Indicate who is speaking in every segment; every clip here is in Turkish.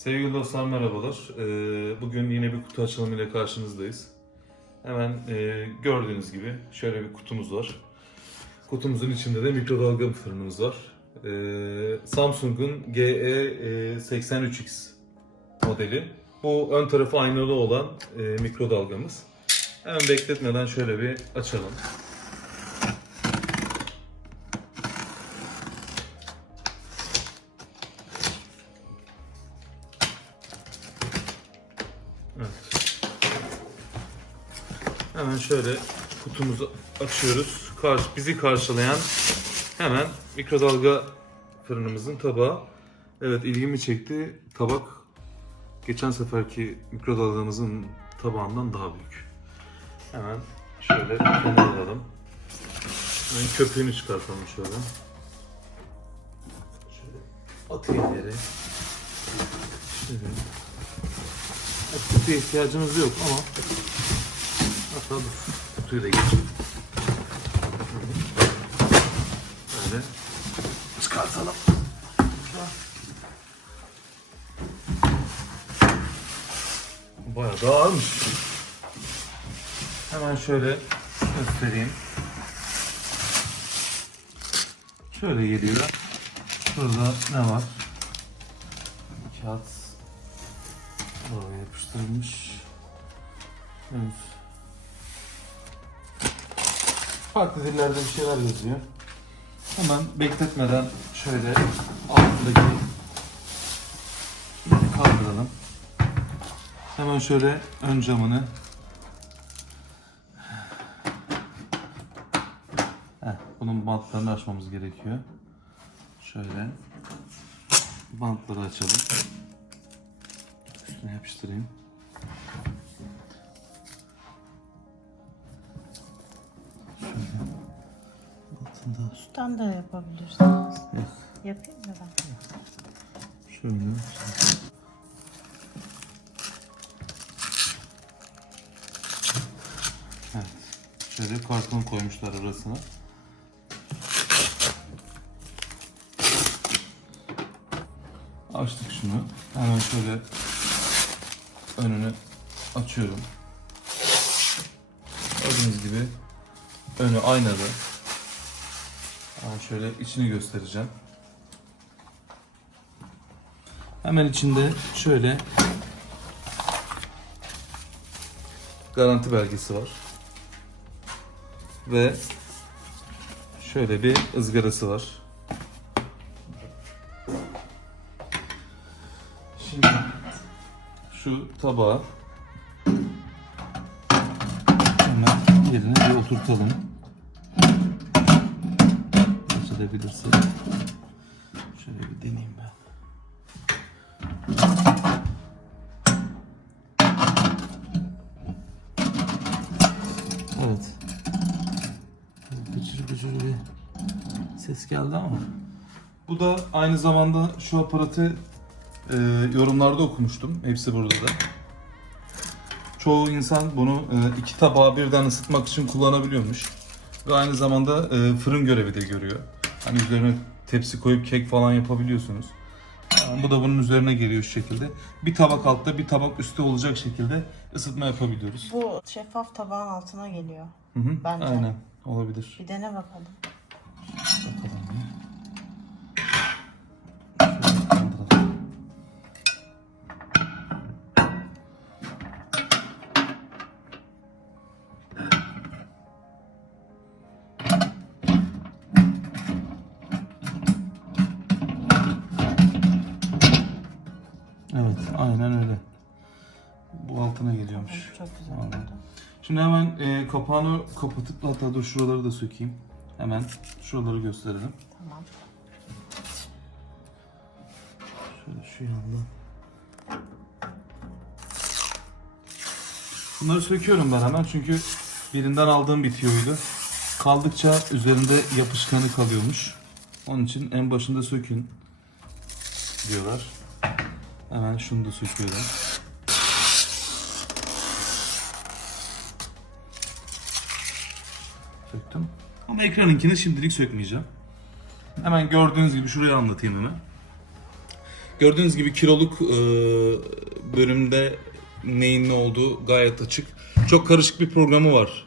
Speaker 1: Sevgili dostlar merhabalar. Ee, Bugün yine bir kutu açılımıyla karşınızdayız. Hemen e, gördüğünüz gibi şöyle bir kutumuz var. Kutumuzun içinde de mikrodalga fırınımız var. Ee, Samsung'un GE83X modeli. Bu ön tarafı aynalı olan e, mikrodalgamız. Hemen bekletmeden şöyle bir açalım. Hemen şöyle kutumuzu açıyoruz. Karşı, bizi karşılayan hemen mikrodalga fırınımızın tabağı. Evet ilgimi çekti. Tabak geçen seferki mikrodalgamızın tabağından daha büyük. Hemen şöyle kenara alalım. Hemen köpüğünü çıkartalım şöyle. Şöyle atayım yere. Şöyle. Kutuya ihtiyacımız yok ama dur, kutuyu da geçeyim. Böyle çıkartalım. Bayağı da. Hemen şöyle göstereyim. Şöyle geliyor. Şurada ne var? Kağıt Buraya yapıştırılmış. Evet. Farklı dillerde bir şeyler yazıyor. Hemen bekletmeden şöyle altındaki kaldıralım. Hemen şöyle ön camını Heh, bunun bantlarını açmamız gerekiyor. Şöyle bantları açalım. Üstüne yapıştırayım. Altında
Speaker 2: Üstten de yapabilirsiniz.
Speaker 1: yok.
Speaker 2: Yapayım mı ben?
Speaker 1: Şöyle. Evet. Şöyle karton koymuşlar arasına. Açtık şunu. Hemen şöyle önünü açıyorum. Gördüğünüz gibi önü aynalı. Hemen şöyle içini göstereceğim. Hemen içinde şöyle garanti belgesi var. Ve şöyle bir ızgarası var. Şimdi şu tabağı hemen yerine bir oturtalım. Açılabilirse. Şöyle bir deneyeyim ben. Evet. Gıcır gıcır bir ses geldi ama. Bu da aynı zamanda şu aparatı e, yorumlarda okumuştum. Hepsi burada da. Çoğu insan bunu e, iki tabağı birden ısıtmak için kullanabiliyormuş. Ve aynı zamanda e, fırın görevi de görüyor. Hani üzerine tepsi koyup kek falan yapabiliyorsunuz. Yani bu da bunun üzerine geliyor şu şekilde. Bir tabak altta bir tabak üstte olacak şekilde ısıtma yapabiliyoruz.
Speaker 2: Bu şeffaf tabağın altına geliyor.
Speaker 1: Hı hı,
Speaker 2: Bence.
Speaker 1: Aynen olabilir.
Speaker 2: Bir dene bakalım.
Speaker 1: Evet, aynen öyle. Bu altına geliyormuş.
Speaker 2: Çok güzel oldu.
Speaker 1: Şimdi hemen e, kapağını kapatıp hatta dur şuraları da sökeyim. Hemen şuraları gösterelim.
Speaker 2: Tamam.
Speaker 1: Şöyle şu yandan. Bunları söküyorum ben hemen çünkü birinden aldığım bitiyordu. Kaldıkça üzerinde yapışkanı kalıyormuş. Onun için en başında sökün diyorlar. Hemen şunu da söküyorum. Söktüm. Ama ekranınkini şimdilik sökmeyeceğim. Hemen gördüğünüz gibi şuraya anlatayım hemen. Gördüğünüz gibi kiloluk e, bölümde neyin ne olduğu gayet açık. Çok karışık bir programı var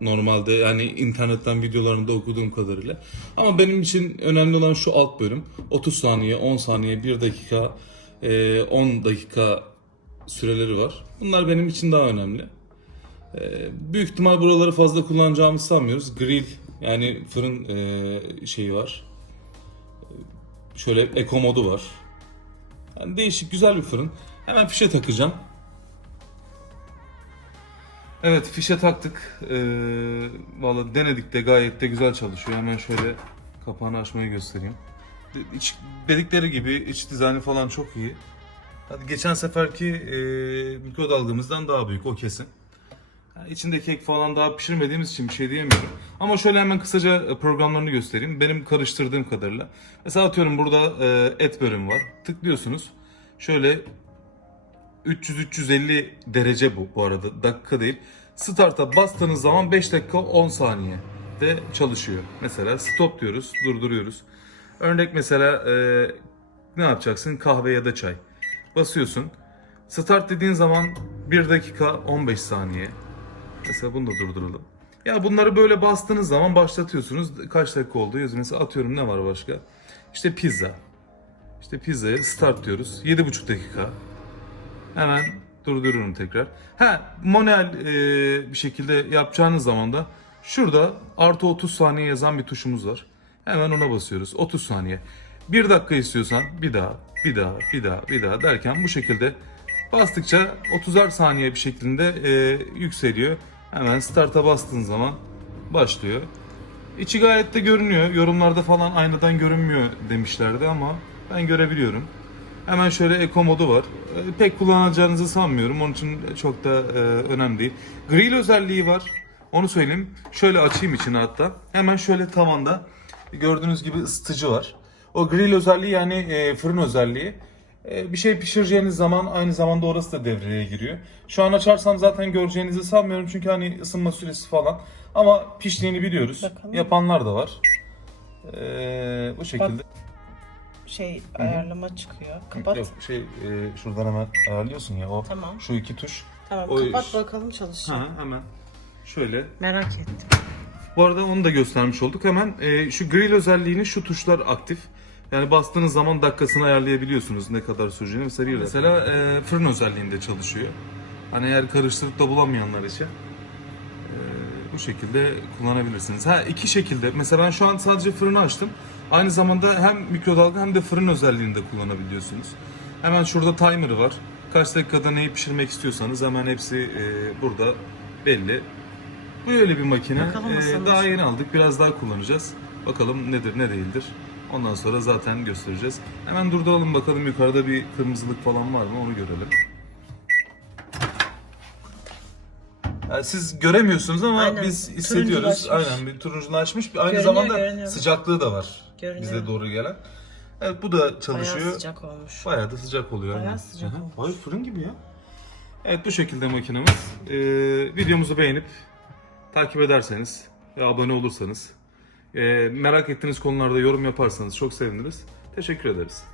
Speaker 1: normalde yani internetten videolarında okuduğum kadarıyla. Ama benim için önemli olan şu alt bölüm. 30 saniye, 10 saniye, 1 dakika, 10 dakika süreleri var. Bunlar benim için daha önemli. E, büyük ihtimal buraları fazla kullanacağımızı sanmıyoruz. Grill yani fırın e, şeyi var. Şöyle eko modu var. Yani değişik güzel bir fırın. Hemen fişe takacağım. Evet fişe taktık. Ee, Valla denedik de gayet de güzel çalışıyor. Hemen şöyle kapağını açmayı göstereyim. İç, dedikleri gibi iç dizaynı falan çok iyi. Hadi geçen seferki e, mikrodalgamızdan daha büyük o kesin. Yani içinde kek falan daha pişirmediğimiz için bir şey diyemiyorum. Ama şöyle hemen kısaca e, programlarını göstereyim. Benim karıştırdığım kadarıyla. Mesela atıyorum burada e, et bölümü var. Tıklıyorsunuz. Şöyle 300-350 derece bu bu arada dakika değil. Start'a bastığınız zaman 5 dakika 10 saniye de çalışıyor. Mesela stop diyoruz, durduruyoruz. Örnek mesela e, ne yapacaksın? Kahve ya da çay. Basıyorsun. Start dediğin zaman 1 dakika 15 saniye. Mesela bunu da durduralım. Ya bunları böyle bastığınız zaman başlatıyorsunuz. Kaç dakika oldu yazınız. Atıyorum ne var başka? İşte pizza. İşte pizzaya start diyoruz. 7,5 dakika. Hemen durduruyorum tekrar. Ha manuel e, bir şekilde yapacağınız zaman da şurada artı 30 saniye yazan bir tuşumuz var. Hemen ona basıyoruz. 30 saniye. 1 dakika istiyorsan bir daha, bir daha, bir daha, bir daha derken bu şekilde bastıkça 30'ar saniye bir şeklinde e, yükseliyor. Hemen start'a bastığın zaman başlıyor. İçi gayet de görünüyor. Yorumlarda falan aynadan görünmüyor demişlerdi ama ben görebiliyorum. Hemen şöyle eko modu var. Ee, Pek kullanacağınızı sanmıyorum. Onun için çok da e, önemli değil. Grill özelliği var. Onu söyleyeyim. Şöyle açayım içini hatta. Hemen şöyle tavanda gördüğünüz gibi ısıtıcı var. O grill özelliği yani e, fırın özelliği. E, bir şey pişireceğiniz zaman aynı zamanda orası da devreye giriyor. Şu an açarsam zaten göreceğinizi sanmıyorum çünkü hani ısınma süresi falan. Ama piştiğini biliyoruz.
Speaker 2: Bakalım.
Speaker 1: Yapanlar da var. E, bu şekilde.
Speaker 2: Şey ayarlama çıkıyor. Kapat.
Speaker 1: Yok şey e, şuradan hemen ayarlıyorsun ya o
Speaker 2: Tamam.
Speaker 1: şu iki tuş.
Speaker 2: Tamam
Speaker 1: O
Speaker 2: kapat
Speaker 1: iş.
Speaker 2: bakalım çalışıyor.
Speaker 1: Ha hemen şöyle.
Speaker 2: Merak ettim.
Speaker 1: Bu arada onu da göstermiş olduk. Hemen e, şu grill özelliğini şu tuşlar aktif. Yani bastığınız zaman dakikasını ayarlayabiliyorsunuz ne kadar süreceğini. Mesela, mesela e, fırın özelliğinde çalışıyor. Hani eğer karıştırıp da bulamayanlar için e, bu şekilde kullanabilirsiniz. Ha iki şekilde. Mesela ben şu an sadece fırını açtım. Aynı zamanda hem mikrodalga hem de fırın özelliğinde kullanabiliyorsunuz. Hemen şurada timer'ı var. Kaç dakikada neyi pişirmek istiyorsanız hemen hepsi e, burada belli. Bu öyle bir makine.
Speaker 2: Bakalım
Speaker 1: Ee,
Speaker 2: nasıl
Speaker 1: daha yeni aldık. Biraz daha kullanacağız. Bakalım nedir ne değildir. Ondan sonra zaten göstereceğiz. Hemen durduralım bakalım yukarıda bir kırmızılık falan var mı onu görelim. Yani siz göremiyorsunuz ama
Speaker 2: Aynen,
Speaker 1: biz hissediyoruz. Aynen bir turuncunu açmış. Aynı
Speaker 2: Görünüyor,
Speaker 1: zamanda
Speaker 2: görünüyor.
Speaker 1: sıcaklığı da var.
Speaker 2: Görünüyor.
Speaker 1: Bize doğru gelen. Evet bu da çalışıyor.
Speaker 2: Bayağı sıcak olmuş.
Speaker 1: Bayağı da sıcak oluyor.
Speaker 2: Bayağı
Speaker 1: aynen.
Speaker 2: sıcak
Speaker 1: Hı hı.
Speaker 2: olmuş.
Speaker 1: Hayır fırın gibi ya. Evet bu şekilde makinemiz. Ee, videomuzu beğenip takip ederseniz ve abone olursanız, ee, merak ettiğiniz konularda yorum yaparsanız çok seviniriz. Teşekkür ederiz.